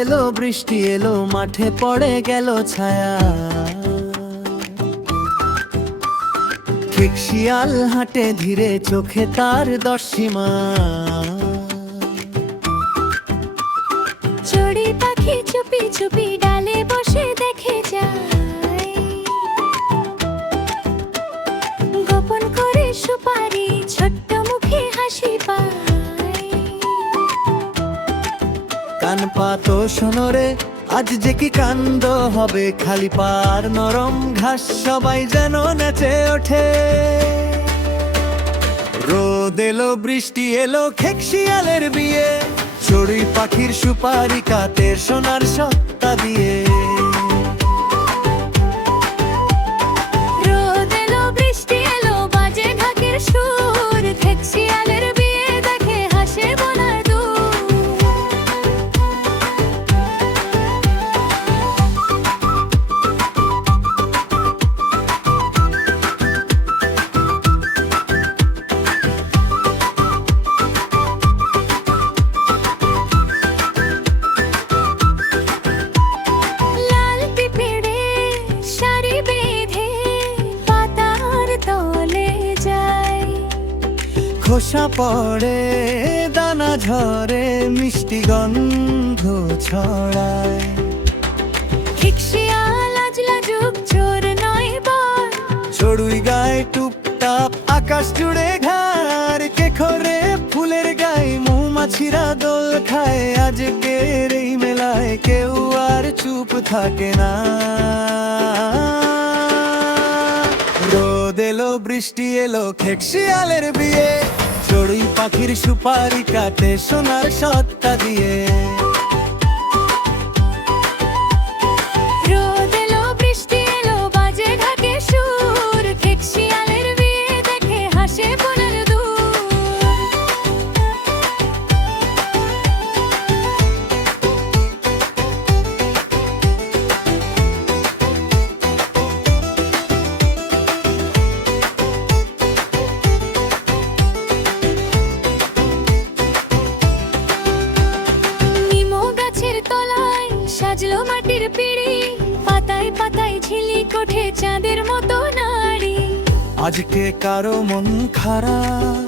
এলো বৃষ্টি এলো মাঠে পড়ে গেল ছায়া, ঠিক শিয়াল হাঁটে ধীরে চোখে তার দর্শিমা। চড়ি পাখি চুপি চুপি ডালে বসে দেখে যায়, গোপন করে সুপারি ছোট্ট মুখে হাসি পায়। কান পাতো শোনরে আজ যে কি কাণ্ড হবে, খালি পার নরম ঘাস সবাই যেন নেচে ওঠে। রোদ এলো বৃষ্টি এলো খেক শিয়ালের বিয়ে, চড়ুই পাখির সুপারি কাতে সোনার সত্তা দিয়ে। রোদ এলো বৃষ্টি এলো বাজে ঢাকের সুর, খেক শিয়ালের বিয়ে দেখে হাসে বনার দূর। লাল পিঁপড়ে সারি বেঁধে পাতার তলে যায়, খোসা পড়ে দানা ঝরে মিষ্টি গন্ধ ছড়ায়। ঠিক শিয়াল আজ লাজুক চোর নয় বর, চড়ুই গায়ে টুপটাপ আকাশ জুড়ে ঘাড়, কে খরে ফুলের গায়ে মৌমাছিরা দোল খায়। আজকের এই মেলায় কেউ আর চুপ থাকে না। রোদ এলো বৃষ্টি এলো খেক শিয়ালের বিয়ে, চড়ুই পাখির সুপারি কাটে সোনার সত্তা দিয়ে। রোদ এলো বৃষ্টি এলো বাজে ঢাকে সুর, খেক শিয়ালের বিয়ে দেখে হাসে বনের দূর। নিমো গাছের তলায় সাজলো মাটির পিঁড়ি, পাতায় পাতায় ঝিলিক ওঠে চাঁদের মতো নাড়ি। আজকে কারো মন খারাপ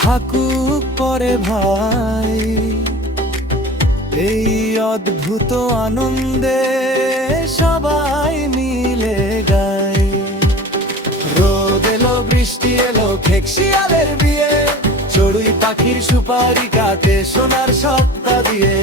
থাকুক পরে ভাই, এই অদ্ভুত আনন্দে সবাই মিলে গায়। রোদ এলো বৃষ্টি এলো খেক শিয়ালের বিয়ে, চড়ুই পাখির সুপারি কাটে সোনার সত্তা দিয়ে।